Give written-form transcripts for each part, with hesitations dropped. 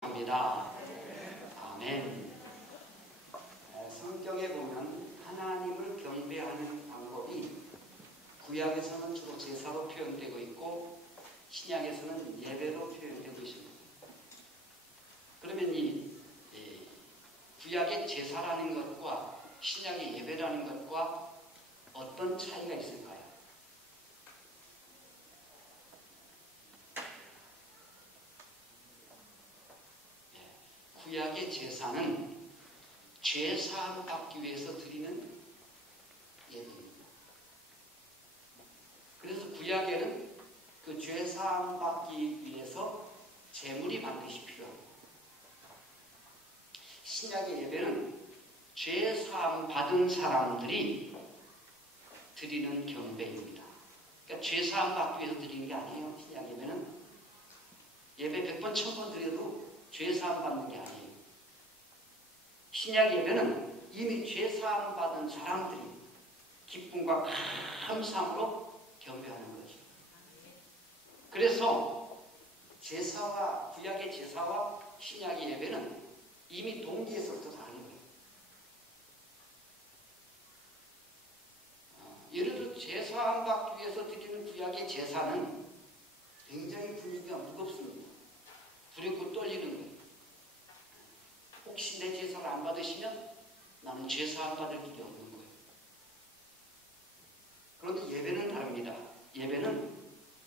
합니다. 아멘. 성경에 보면 하나님을 경배하는 방법이 구약에서는 주로 제사로 표현되고 있고 신약에서는 예배로 표현되고 있습니다. 그러면 이 구약의 제사라는 것과 신약의 예배라는 것과 어떤 차이가 있을까요? 구약의 제사는 죄사함 받기 위해서 드리는 예배입니다. 그래서 구약에는 그 죄사함 받기 위해서 제물이 반드시 필요합니다. 신약의 예배는 죄사함 받은 사람들이 드리는 경배입니다. 그러니까 죄사함 받기 위해서 드리는 게 아니에요. 신약 예배는 예배 100번, 1000번 드려도 죄사함 받는 게 아니에요. 신약 예배는 이미 죄사함 받은 사람들이 기쁨과 감사함으로 경배하는 거죠. 그래서 제사와 구약의 제사와 신약의 예배는 이미 동기에서부터 다른 거예요. 예를 들어 제사함 받기 위해서 드리는 구약의 제사는 굉장히 분위기가 무겁습니다. 두렵고 떨리는 거예요. 혹시 내 제사를 안 받으시면 나는 제사함 받을 길이 없는 거예요. 그런데 예배는 다릅니다. 예배는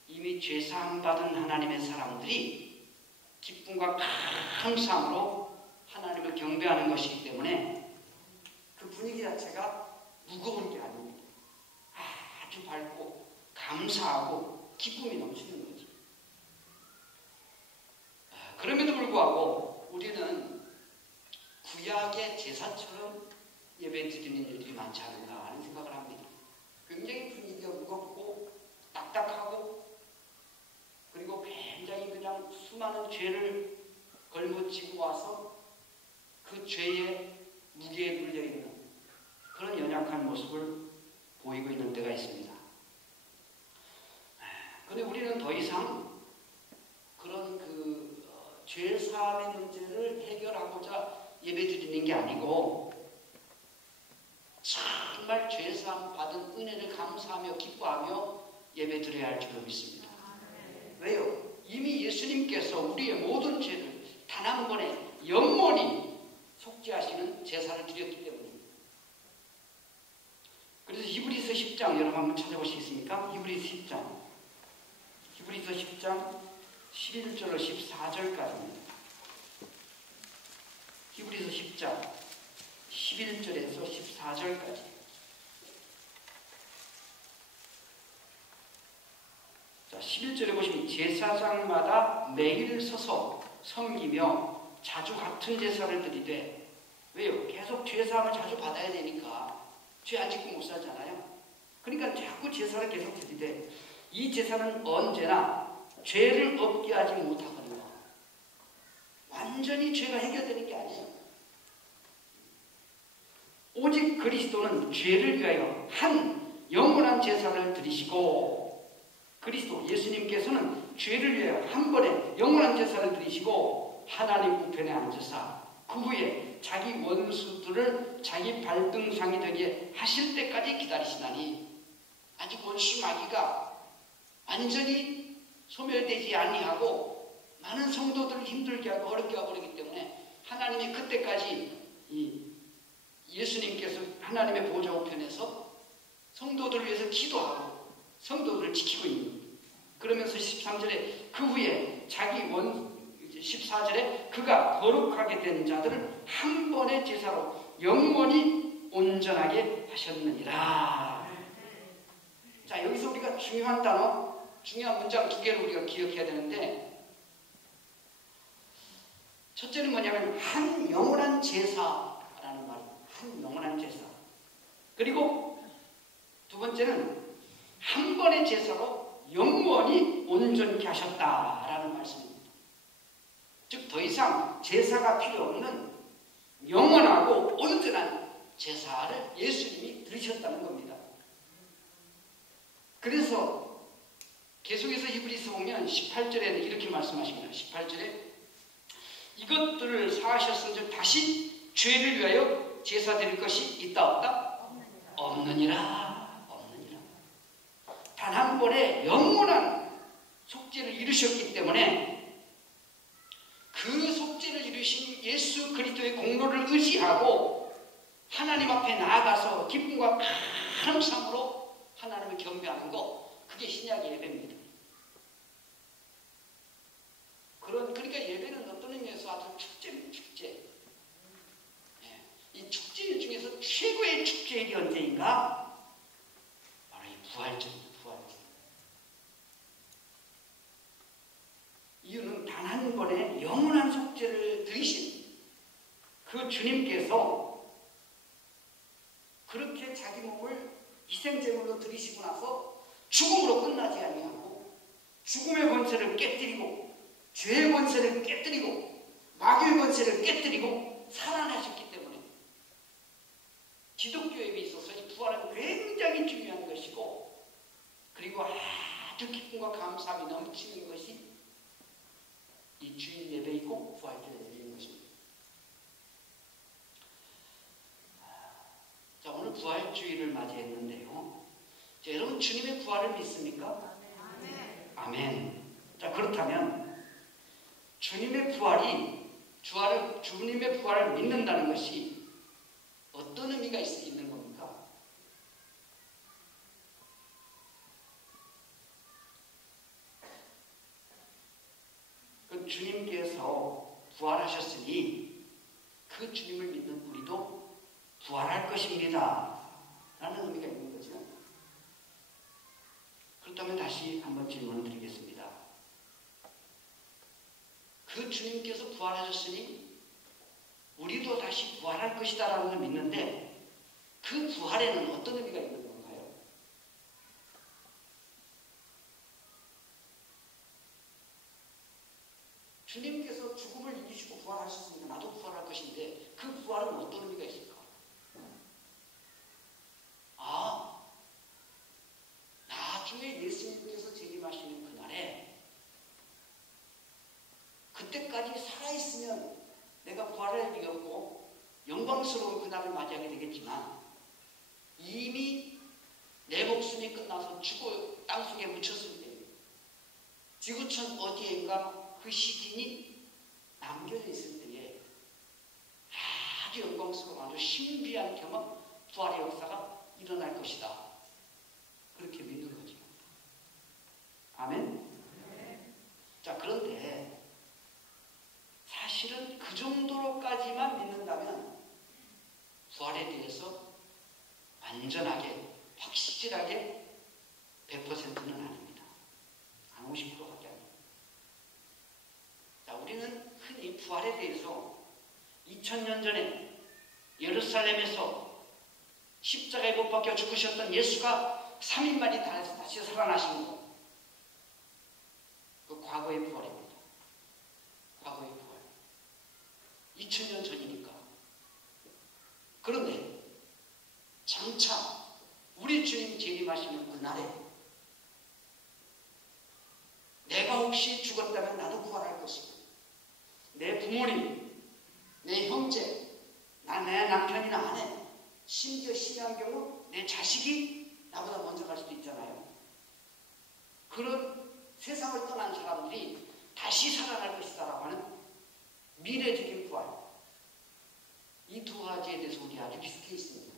이미 제사함 받은 하나님의 사람들이 기쁨과 감사함으로 하나님을 경배하는 것이기 때문에 그 분위기 자체가 무거운 게 아닙니다. 아주 밝고 감사하고 기쁨이 넘치는 거죠. 그럼에도 불구하고 우리는 구약의 제사처럼 예배 드리는 일들이 많지 않은가 하는 생각을 합니다. 굉장히 분위기가 무겁고 딱딱하고 그리고 굉장히 그냥 수많은 죄를 걸머쥐고 와서 그 죄의 무게에 눌려있는 그런 연약한 모습을 보이고 있는 때가 있습니다. 그런데 우리는 더 이상 그런 죄사함의 문제를 해결하고자 예배드리는 게 아니고 정말 죄사함 받은 은혜를 감사하며 기뻐하며 예배드려야 할 줄로 믿습니다. 왜요? 이미 예수님께서 우리의 모든 죄를 단 한 번에 영원히 속죄하시는 제사를 드렸기 때문입니다. 그래서 히브리서 10장 여러분 한번 찾아보시겠습니까? 히브리서 10장 11절로 14절까지입니다. 히브리서 10장 11절에서 14절까지. 자, 11절에 보시면 제사장마다 매일 서서 섬기며 자주 같은 제사를 드리되, 왜요? 계속 죄사함을 자주 받아야 되니까 죄 안 짓고 못 살잖아요. 그러니까 자꾸 제사를 계속 드리되 이 제사는 언제나 죄를 없게 하지 못하거든요. 완전히 죄가 해결되는 게 아니에요. 오직 그리스도는 죄를 위하여 한 영원한 제사를 드리시고, 그리스도 예수님께서는 죄를 위하여 한 번에 영원한 제사를 드리시고 하나님 우편에 앉으사 그 후에 자기 원수들을 자기 발등상이 되게 하실 때까지 기다리시나니, 아직 원수 마귀가 완전히 소멸되지 아니하고 많은 성도들을 힘들게 하고 어렵게 하고 그러기 때문에 하나님이 그때까지 예수님께서 하나님의 보좌 우편에서 성도들을 위해서 기도하고 성도들을 지키고 있는, 그러면서 13절에 그 후에 14절에 그가 거룩하게 된 자들을 한 번의 제사로 영원히 온전하게 하셨느니라. 자, 여기서 우리가 중요한 단어, 중요한 문장 두 개를 우리가 기억해야 되는데, 첫째는 뭐냐면 한 영원한 제사라는 말이에요. 한 영원한 제사. 그리고 두 번째는 한 번의 제사로 영원히 온전케 하셨다라는 말씀입니다. 즉 더 이상 제사가 필요 없는 영원하고 온전한 제사를 예수님이 드리셨다는 겁니다. 그래서 계속해서 히브리서 보면 18절에는 이렇게 말씀하십니다. 18절에 이것들을 사하셨은즉 다시 죄를 위하여 제사 드릴 것이 있다 없다? 없느니라. 없느니라. 단 한 번에 영원한 속죄를 이루셨기 때문에 그 속죄를 이루신 예수 그리스도의 공로를 의지하고 하나님 앞에 나아가서 기쁨과 감사함으로 하나님을 경배하는 거, 그게 신약의 예배입니다. 그러니까 예배는 어떤 의미에서 아주 축제입니다. 축제. 이 축제일 중에서 최고의 축제일이 언제인가? 바로 이 부활절입니다. 부활절. 이유는 단 한 번에 영원한 속죄를 드리신 그 주님께서 그렇게 자기 몸을 희생제물로 드리시고 나서 죽음으로 끝나지 아니하고 죽음의 권세를 깨뜨리고 죄의 권세를 깨뜨리고 마귀의 권세를 깨뜨리고 살아나셨기 때문에 기독교에 있어서 이 부활은 굉장히 중요한 것이고, 그리고 아주 기쁨과 감사함이 넘치는 것이 이 주일 예배이고 부활절 예배인 것입니다. 자, 오늘 부활주일을 맞이했는데요. 자, 여러분 주님의 부활을 믿습니까? 아멘. 아멘. 자, 그렇다면 주님의 부활을 믿는다는 것이 어떤 의미가 있는 겁니까? 그 주님께서 부활하셨으니 그 주님을 믿는 우리도 부활할 것입니다 라는 의미가 있는 거죠. 그렇다면 다시 한번 질문을 드리겠습니다. 그 주님께서 부활하셨으니 우리도 다시 부활할 것이다 라는 걸 믿는데, 그 부활에는 어떤 의미가 있는 건가요? 주님께서 죽음을 이기시고 부활하셨으니까 나도 부활할 것인데, 그 부활은 어떤 의미가 있을까? 나중에 예수님께서 재림하시는 그날에, 그때까지 살아있으면 내가 부활할 일이 없고 영광스러운 그날을 맞이하게 되겠지만, 이미 내 목숨이 끝나서 죽어 땅속에 묻혔을 때 지구촌 어디엔가 그 시신이 남겨져 있을 때에 아주 영광스러운 아주 신비한 경험, 부활의 역사가 일어날 것이다. 그렇게 믿는 거죠. 아멘? 자, 그런데 사실은 그 정도로까지만 믿는다면 부활에 대해서 완전하게, 확실하게 100%는 아닙니다. 한 50%밖에 아닙니다. 자, 우리는 흔히 부활에 대해서 2000년 전에 예루살렘에서 십자가에 못 박혀 죽으셨던 예수가 3일 만에 다시 살아나신 것, 그 과거의 부활입니다. 과거의 부활. 2000년 전이니까. 그런데 장차 우리 주님 재림하시는 그날에 내가 혹시 죽었다면 나도 부활할 것이고, 내 부모님, 내 형제, 내 남편이나 아내, 심지어 심한 경우 내 자식이 나보다 먼저 갈 수도 있잖아요. 그런 세상을 떠난 사람들이 다시 살아날 것이다라고 하는 미래적인 부활, 이 두 가지에 대해서 우리 아주 비슷해 있습니다.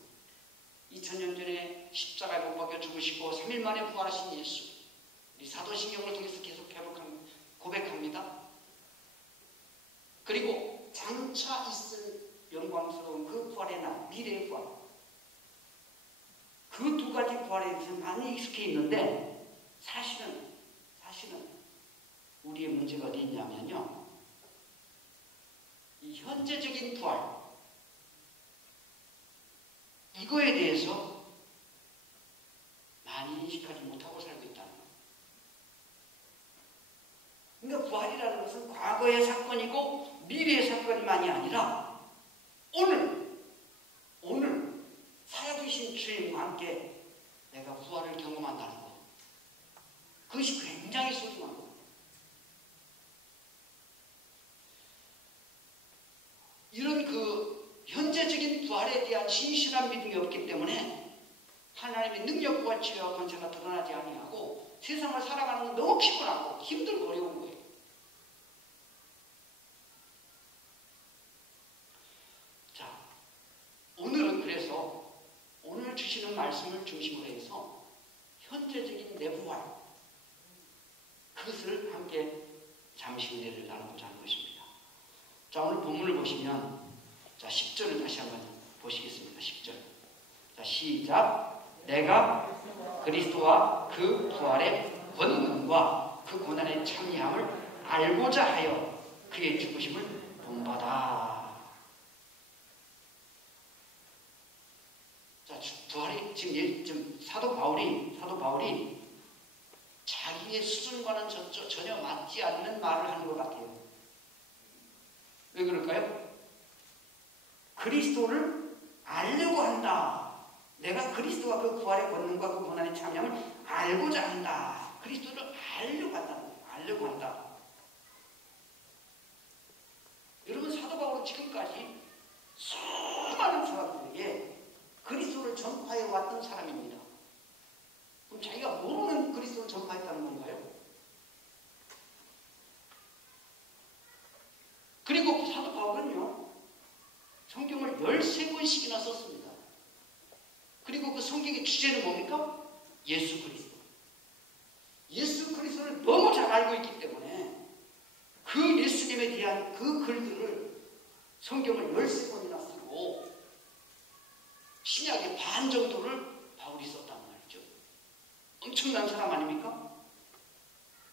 2000년 전에 십자가에 못 박혀 죽으시고 3일 만에 부활하신 예수, 우리 사도신경을 통해서 계속 고백합니다. 그리고 장차 있을 영광스러운 그 부활의 날, 미래의 부활, 그 두 가지 부활에 대해서 많이 익숙해 있는데, 사실은 우리의 문제가 어디 있냐면요, 이 현재적인 부활, 이거에 대해서 많이 인식하지 못하고 살고 있다는 거예요. 그러니까 부활이라는 것은 과거의 사건이고 미래의 사건만이 아니라 오늘 살아계신 주님과 함께 내가 부활을 경험한다는 것, 그것이 굉장히 소중한 겁니다. 대한 진실한 믿음이 없기 때문에 하나님의 능력과 지혜와 권세가 드러나지 아니하고 세상을 살아가는 건 너무 피곤하고 힘들고 어려운 거예요. 자, 오늘은 그래서 오늘 주시는 말씀을 중심으로 해서 현재적인 내부활, 그것을 함께 잠시 은혜를 나누고자 하는 것입니다. 자, 오늘 본문을 보시면, 자, 10절을 다시 한번 보시겠습니다. 10절. 자, 시작. 내가 그리스도와 그 부활의 권능과 그 고난의 참여함을 알고자 하여 그의 죽으심을 본받아. 자, 부활이 지금 사도 바울이 자기의 수준과는 전혀 맞지 않는 말을 하는 것 같아요. 왜 그럴까요? 그리스도를 알려고 한다. 내가 그리스도와 그 부활의 권능과 그 고난의 참여함을 알고자 한다. 그리스도를 알려고 한다. 알려고 한다. 여러분, 사도 바울은 지금까지 수많은 사람들에게 그리스도를 전파해 왔던 사람입니다. 그럼 자기가 모르는 그리스도를 전파했다는 건가요? 그리고 사도 바울은요, 성경을 13권씩이나 썼습니다. 그리고 그 성경의 주제는 뭡니까? 예수 그리스도. 예수 그리스도를 너무 잘 알고 있기 때문에 그 예수님에 대한 그 글들을 성경을 13권이나 쓰고 신약의 반 정도를 바울이 썼단 말이죠. 엄청난 사람 아닙니까?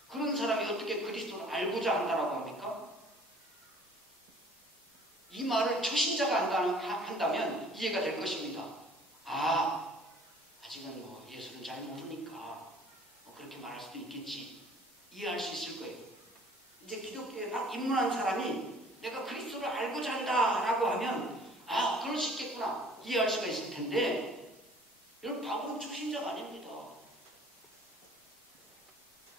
그런 사람이 어떻게 그리스도를 알고자 한다라고 합니까? 이 말을 초신자가 한다면 이해가 될 것입니다. 아직은 예수를 잘 모르니까 그렇게 말할 수도 있겠지. 이해할 수 있을 거예요. 이제 기독교에 막 입문한 사람이 내가 그리스도를 알고자 한다라고 하면 그럴 수 있겠구나. 이해할 수가 있을 텐데, 여러분, 바울은 초신자가 아닙니다.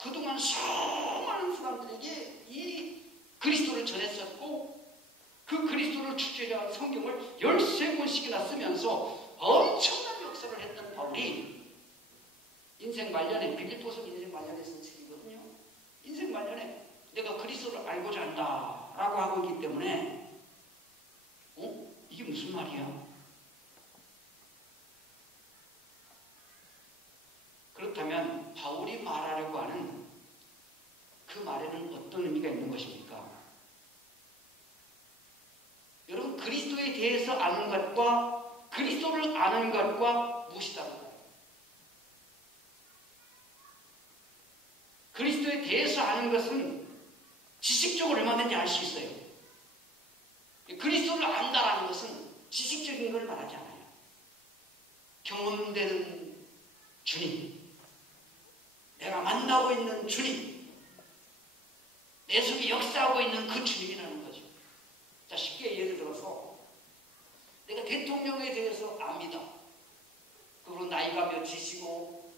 그동안 수많은 사람들에게 이 그리스도를 전했었고, 그 그리스도를 주제로 한 성경을 13권씩이나 쓰면서 엄청난 역사를 했던 바울이 인생 말년에, 빌립보서 인생 말년에 쓴 책이거든요. 인생 말년에 내가 그리스도를 알고자 한다라고 하고 있기 때문에 이게 무슨 말이야? 그렇다면 바울이 말하려고 하는 그 말에는 어떤 의미가 있는 것입니까? 여러분, 그리스도에 대해서 아는 것과 그리스도를 아는 것과 무엇이 다른가요? 그리스도에 대해서 아는 것은 지식적으로 얼마든지 알 수 있어요. 그리스도를 안다라는 것은 지식적인 걸 말하지 않아요. 경험되는 주님, 내가 만나고 있는 주님, 내 속에 역사하고 있는 그 주님이라는 거죠. 자, 쉽게 예를 들어서 내가 대통령에 대해서 압니다. 그분 나이가 몇이시고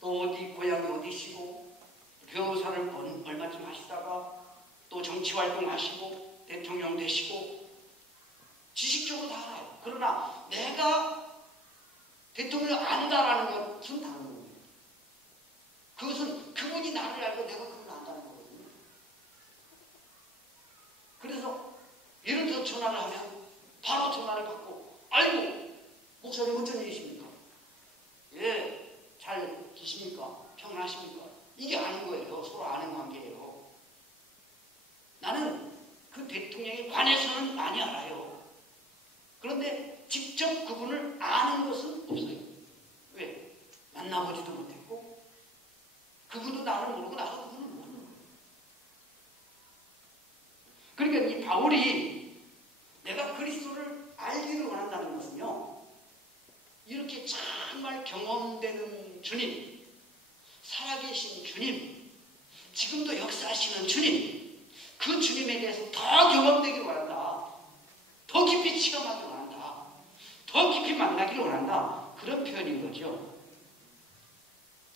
또 어디 고향이 어디시고 변호사를 얼마쯤 하시다가 또 정치활동 하시고 대통령 되시고 지식적으로 다 알아요. 그러나 내가 대통령을 안다라는 것은 다른 거예요. 그것은 그분이 나를 알고 내가 그분을 안다는 거거든요. 그래서 예를 들어 전화를 하면 바로 전화를 받고, 아이고, 목사님 어쩐 일이십니까? 예, 잘 계십니까? 평안하십니까? 이게 아닌 거예요. 서로 아는 관계예요. 나는 그 대통령에 관해서는 많이 알아요. 그런데 직접 그분을 아는 것은 없어요. 왜? 만나보지도 못했고 그분도 나를 모르고 나도 그분을 모르는 거예요. 그러니까 이 바울이 내가 그리스도를 알기를 원한다는 것은요, 이렇게 정말 경험되는 주님, 살아계신 주님, 지금도 역사하시는 주님, 그 주님에 대해서 더 경험되기를 원한다. 더 깊이 체험하기를 원한다. 더 깊이 만나기를 원한다. 그런 표현인 거죠.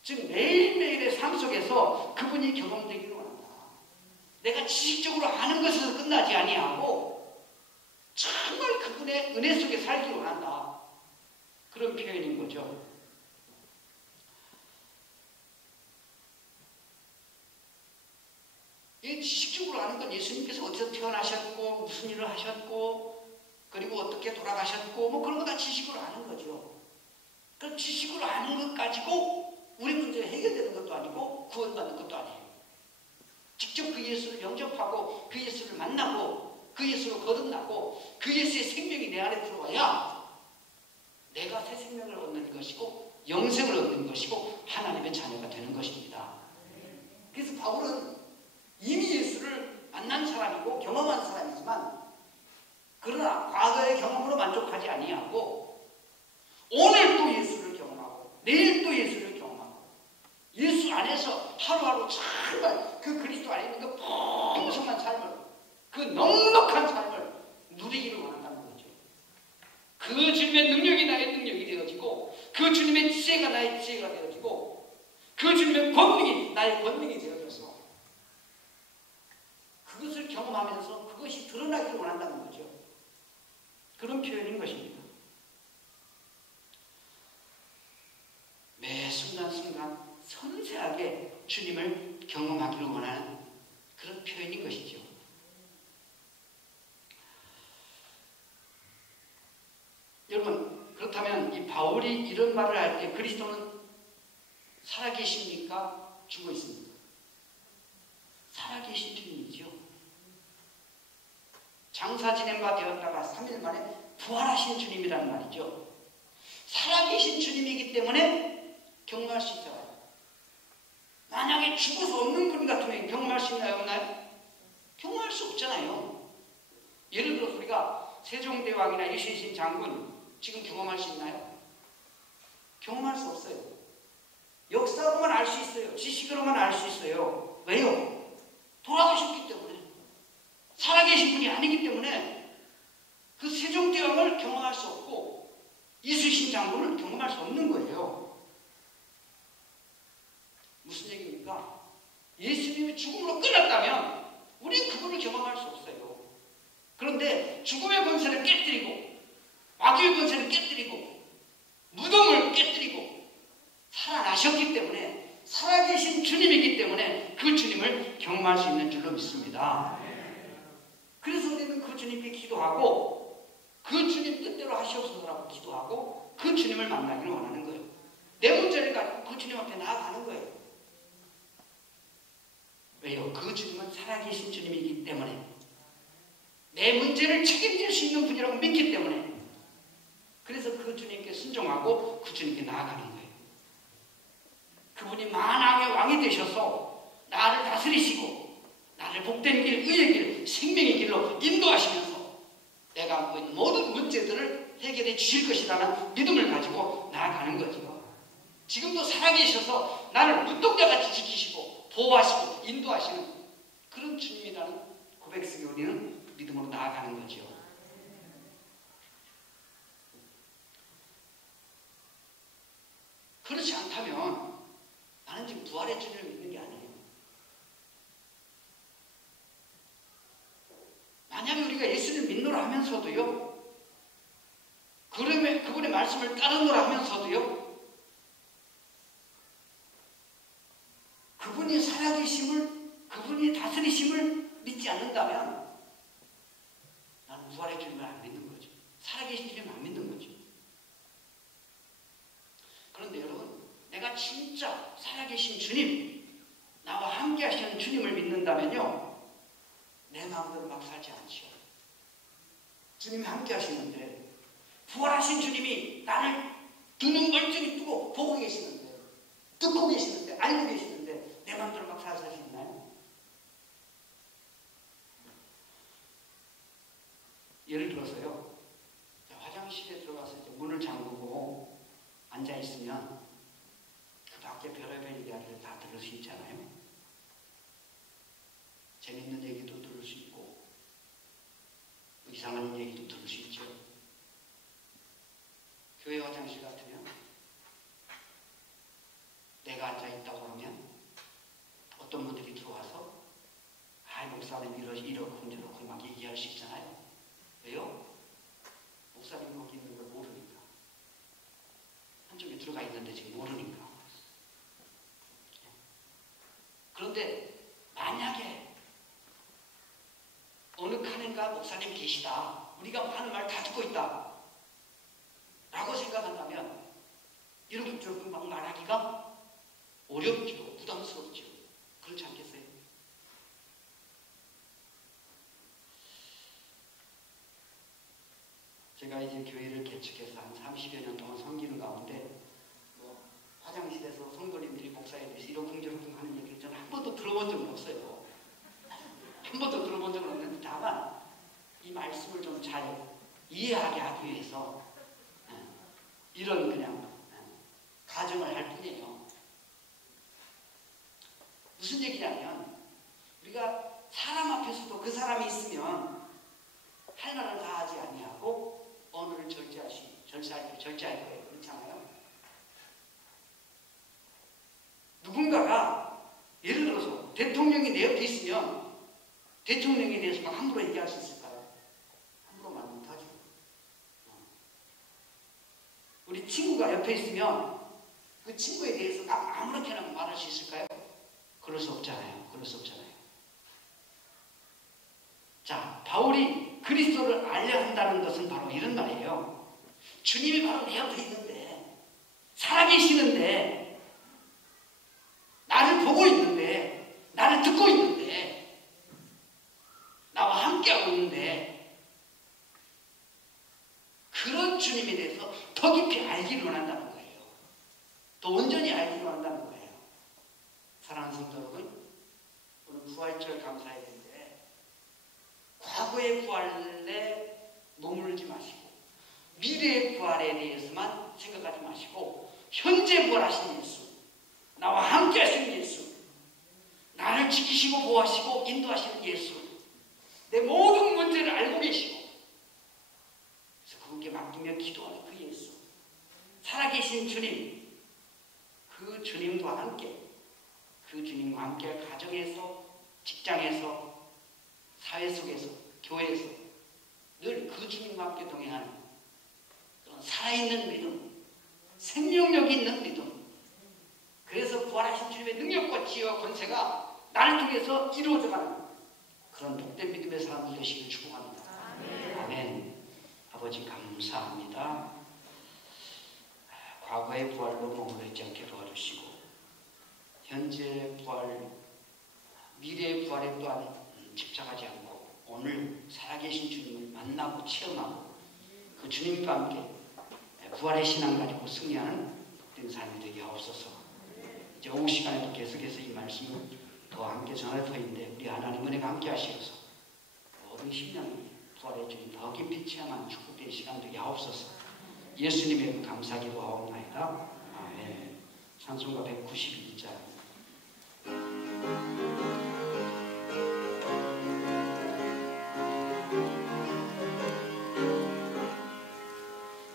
즉 매일매일의 삶 속에서 그분이 경험되기를 원한다. 내가 지식적으로 아는 것에서 끝나지 아니하고 정말 그분의 때문에 은혜 속에 살기 원한다. 그런 표현인 거죠. 이 지식적으로 아는 건 예수님께서 어디서 태어나셨고 무슨 일을 하셨고 그리고 어떻게 돌아가셨고 뭐 그런 거 다 지식으로 아는 거죠. 그 지식으로 아는 것 가지고 우리 문제가 해결되는 것도 아니고 구원받는 것도 아니에요. 직접 그 예수를 영접하고 그 예수를 만나고 그 예수로 거듭나고 그 예수의 생명이 내 안에 들어와야 내가 새 생명을 얻는 것이고 영생을 얻는 것이고 하나님의 자녀가 되는 것입니다. 그래서 바울은 이미 예수를 만난 사람이고 경험한 사람이지만 그러나 과거의 경험으로 만족하지 아니하고 오늘 또 예수를 경험하고 내일 또 예수를 경험하고 예수 안에서 하루하루 정말 그 그리스도 안에 있는 그 풍성한 삶을 그 넉넉한 삶을 누리기를 원한다는 거죠. 그 주님의 능력이 나의 능력이 되어지고 그 주님의 지혜가 나의 지혜가 되어지고 그 주님의 권능이 나의 권능이 되어져서 그것을 경험하면서 그것이 드러나기를 원한다는 거죠. 그런 표현인 것입니다. 매 순간순간 섬세하게 주님을 경험하기를 원하는 그런 표현인 것이죠. 여러분, 그렇다면 이 바울이 이런 말을 할 때 그리스도는 살아계십니까? 죽어 있습니까? 살아계신 주님이죠. 장사 지낸 바 되었다가 3일 만에 부활하신 주님이라는 말이죠. 살아계신 주님이기 때문에 경험할 수 있잖아요. 만약에 죽어서 없는 분 같으면 경험할 수 있나요? 없나요? 경험할 수 없잖아요. 예를 들어서 우리가 세종대왕이나 이순신 장군 지금 경험할 수 있나요? 경험할 수 없어요. 역사로만 알 수 있어요. 지식으로만 알 수 있어요. 왜요? 돌아가셨기 때문에. 살아계신 분이 아니기 때문에 그 세종대왕을 경험할 수 없고 이순신 장군을 경험할 수 없는 거예요. 무슨 얘기입니까? 예수님이 죽음으로 끝났다면 우리는 그분을 경험할 수 없어요. 그런데 죽음의 권세를 깨뜨리고 마귀의 권세를 깨뜨리고 무덤을 깨뜨리고 살아나셨기 때문에 살아계신 주님이기 때문에 그 주님을 경험할 수 있는 줄로 믿습니다. 그래서 우리는 그 주님께 기도하고 그 주님 뜻대로 하시옵소서라고 기도하고 그 주님을 만나기를 원하는 거예요. 내 문제를 가지고 그 주님 앞에 나아가는 거예요. 왜요? 그 주님은 살아계신 주님이기 때문에 내 문제를 책임질 수 있는 분이라고 믿기 때문에 그래서 그 주님께 순종하고 그 주님께 나아가는 거예요. 그분이 만왕의 왕이 되셔서 나를 다스리시고 나를 복된 길, 의의 길, 생명의 길로 인도하시면서 내가 모든 문제들을 해결해 주실 것이라는 믿음을 가지고 나아가는 거죠. 지금도 살아계셔서 나를 눈동자같이 지키시고 보호하시고 인도하시는 그런 주님이라는 고백 속에 우리는 믿음으로 나아가는 거죠. 그렇지 않다면 나는 지금 부활의 주님을 믿는 게 아니에요. 만약에 우리가 예수를 믿노라 하면서도요, 그분의 말씀을 따르노라 하면서도요, 그분이 살아계심을, 그분이 다스리심을 믿지 않는다면 나는 부활의 주님을 안 믿는 거죠. 살아계신 주님을 안 믿는 거죠. 그런데 여러분, 내가 진짜 살아계신 주님, 나와 함께 하시는 주님을 믿는다면요, 내 마음대로 막 살지 않죠. 주님이 함께 하시는데, 부활하신 주님이 나를 두 눈 멀쩡히 뜨고 보고 계시는데, 듣고 계시는데, 알고 계시는데, 내 마음대로 막 살 수 있나요? 예를 들어서요, 화장실에 들어가서 이제 문을 잠그고 앉아있으면 그 밖에 별의별 이야기를 다 들을 수 있잖아요. 재밌는 얘기도 들을 수 있고 이상한 얘기도 들을 수 있죠. 교회 화장실 같으면 내가 앉아있다고 하면 어떤 분들이 들어와서 목사님 이러고 저러고 막 얘기할 수 있잖아요. 왜요? 수가 있는데 지금 모르니까. 그런데 만약에 어느 칸인가 목사님 계시다, 우리가 하는 말 다 듣고 있다 라고 생각한다면 이런 좀 막 말하기가 어렵죠. 부담스럽죠. 그렇지 않겠어요? 제가 이제 교회를 개척해서 한 30여 년 동안 섬기는 가운데 화장실에서 성도님들이 목사에 대해서 이러쿵저러쿵 하는 얘기를 저는 한 번도 들어본 적은 없어요. 한 번도 들어본 적은 없는데 다만 이 말씀을 좀 잘 이해하게 하기 위해서 이런 그냥 가정을 할 뿐이에요. 무슨 얘기냐면 우리가 사람 앞에서도 그 사람이 있으면 할 말을 다 하지 아니하고 언어를 절제할 거예요. 그렇잖아요. 누군가가 예를 들어서 대통령이 내 옆에 있으면 대통령에 대해서 막 함부로 얘기할 수 있을까요? 함부로 말 못하죠. 우리 친구가 옆에 있으면 그 친구에 대해서 아무렇게나 말할 수 있을까요? 그럴 수 없잖아요. 그럴 수 없잖아요. 자, 바울이 그리스도를 알려 한다는 것은 바로 이런 말이에요. 주님이 바로 내 옆에 있는데, 살아계시는데, 나를 보고 있는데, 나를 듣고 있는데, 나와 함께하고 있는데, 그런 주님에 대해서 더 깊이 알기를 원한다는 거예요. 더 온전히 알기를 원한다는 거예요. 사랑하는 성도 여러분, 오늘 부활절 감사해야 되는데 과거의 부활에 머물지 마시고 미래의 부활에 대해서만 생각하지 마시고 현재 부활하신 예수, 나와 함께 하시는 예수, 나를 지키시고 보호하시고 인도하시는 예수, 내 모든 문제를 알고 계시고 그래서 그분께 맡기며 기도하는 그 예수, 살아계신 주님, 그 주님과 함께, 그 주님과 함께 가정에서, 직장에서, 사회 속에서, 교회에서 늘 그 주님과 함께 동행하는 그런 살아있는 믿음, 생명력 있는 믿음, 그래서 부활하신 주님의 능력과 지혜와 권세가 나를 통해서 이루어져가는 그런 복된 믿음의 사람들 되시길 축복합니다. 아멘. 아버지 감사합니다. 과거의 부활로 머무르지 않게 도와주시고 현재 부활, 미래의 부활에 또한 집착하지 않고 오늘 살아계신 주님을 만나고 체험하고 그 주님과 함께 부활의 신앙 가지고 승리하는 복된 삶이 되게 하옵소서. 이제 오후 시간에도 계속해서 이 말씀을 더 함께 전할 터인데 우리 하나님 은혜가 함께 하시어서 모든 심령이 부활의 주님 더 깊이 체험한 축복된 시간 되게 하옵소서. 예수님의 감사기도 하옵나이다. 아멘. 찬송가 192자.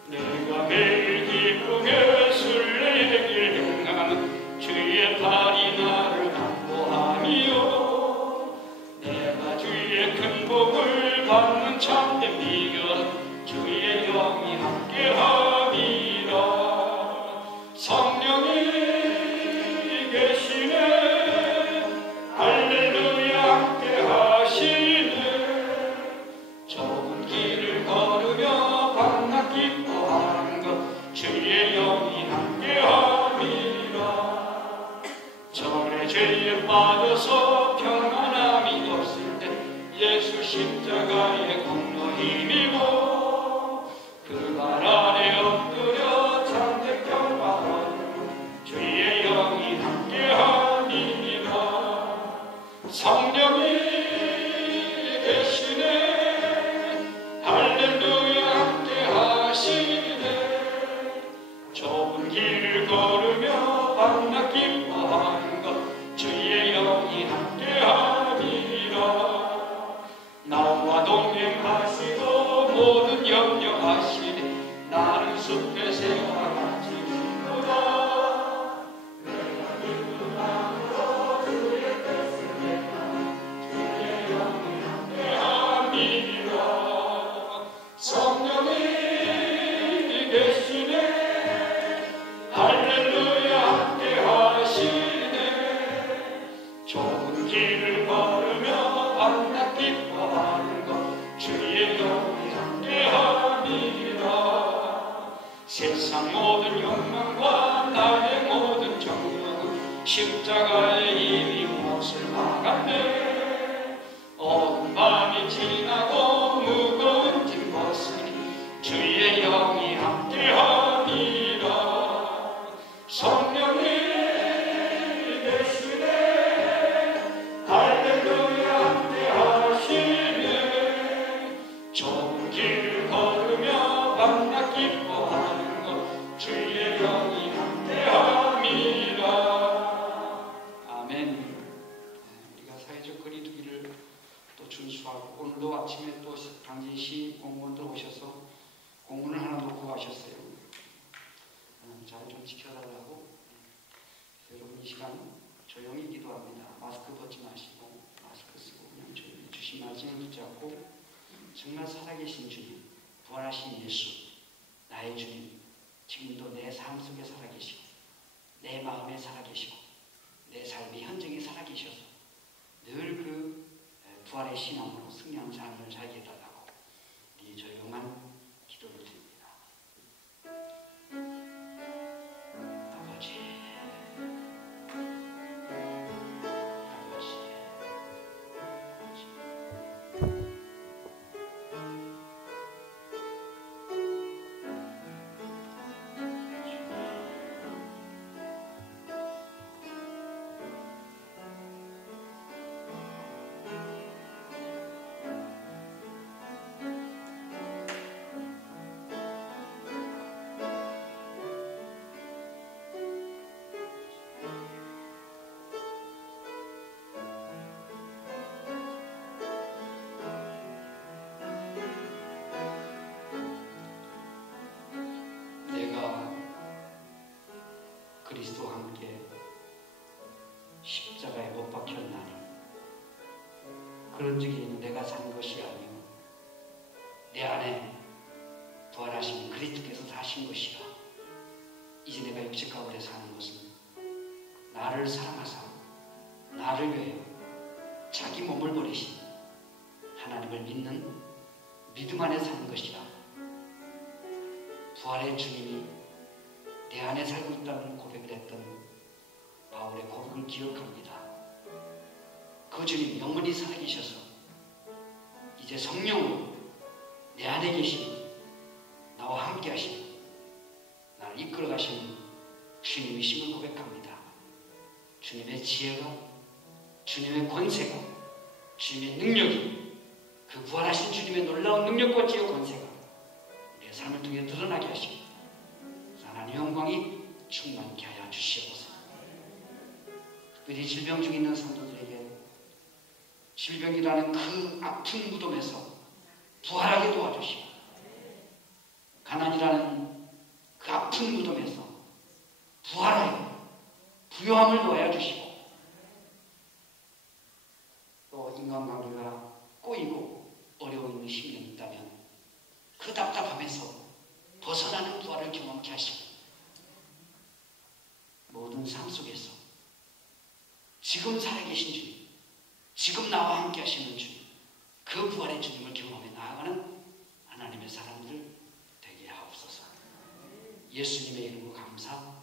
내가 매일 기쁨의 순례의 길 행하는 주의 팔이 나를 담보하며 내가 주의 큰 복을 받는 참된 비결은 주의 영이 함께함이라. 성령이 계시네, 할렐루야 함께하시네. 좁은 길을 걸으며 밤낮 기뻐하는 것 주의 영이 함께함이라. 전에 죄에 빠져서 평안함이 없을 때 예수 십자가의 공로 힘입어 그 발 아래 엎드려 참된 경배하는 주의 영이 함께함이니라. 성령이 계시네, 할렐루야 함께하시네. 좁은 길을 걸으며 밤낮 기뻐하는 것 주의 영이 함께함이니라. 나와 동행하시고 모든 염려하시니 나는 숲의 새와 같이 기쁘다. 내가 기쁜 마음으로 주의 뜻을 행하는 십자가에 이미 못을 박았네. 어두운 밤이 지나고 무거운 짐 벗으니 주의 영이 함께하니라. 성령님 대신에 할렐루야 함께하시네. 좁은 길을 걸으며 밤낮 기뻐하는 것 주의 영이 함께함이라. 아멘. 우리가 사회적 거리두기를 또 준수하고 오늘도 아침에 또 당진시 공무원들 오셔서 공문을 하나 놓고 가셨어요. 잘 좀 지켜달라고. 여러분 이 시간 조용히 기도합니다. 마스크 벗지 마시고 마스크 쓰고 그냥 조용히 주신 말씀을 붙잡고 정말 살아계신 주님, 부활하신 예수, 나의 주님, 지금도 내 삶 속에 살아계시고 내 마음에 살아계시고 내 삶의 현장에 살아계셔서 늘 그 부활의 신앙으로 승리한 삶을 살게 해달라고 이 조용한 기도를 드립니다. 아버지, 그리스도와 함께 십자가에 못 박혔나니 그런 적이 내가 산 것이 아니요 내 안에 부활하신 그리스도께서 사신 것이라. 이제 내가 육체 가운데 사는 것은 나를 사랑하사 나를 위하여 자기 몸을 버리신 하나님을 믿는 믿음 안에 사는 것이라. 부활의 주님이 내 안에 살고 있다는 고백을 했던 바울의 고백을 기억합니다. 그 주님 영원히 살아계셔서 이제 성령으로 내 안에 계시니 나와 함께 하시니 나를 이끌어 가시는 주님이심을 고백합니다. 주님의 지혜가, 주님의 권세가, 주님의 능력이, 그 부활하신 주님의 놀라운 능력과 지혜와 권세가 우리의 삶을 통해 드러나게 하시고 하나님의 영광이 충만케 하여 주시옵소서. 특별히 질병 중에 있는 성도들에게 질병이라는 그 아픈 무덤에서 부활하게 도와주시고 가난이라는 그 아픈 무덤에서 부활하여 부요함을 놓아 주시고 또 인간관계가 꼬이고 어려워 있는 심령이 있다면 그 답답함에서 벗어나는 부활을 경험케 하시고 모든 삶 속에서 지금 살아계신 주님, 지금 나와 함께 하시는 주님, 그 부활의 주님을 경험해 나아가는 하나님의 사람들 되게 하옵소서. 예수님의 이름으로 감사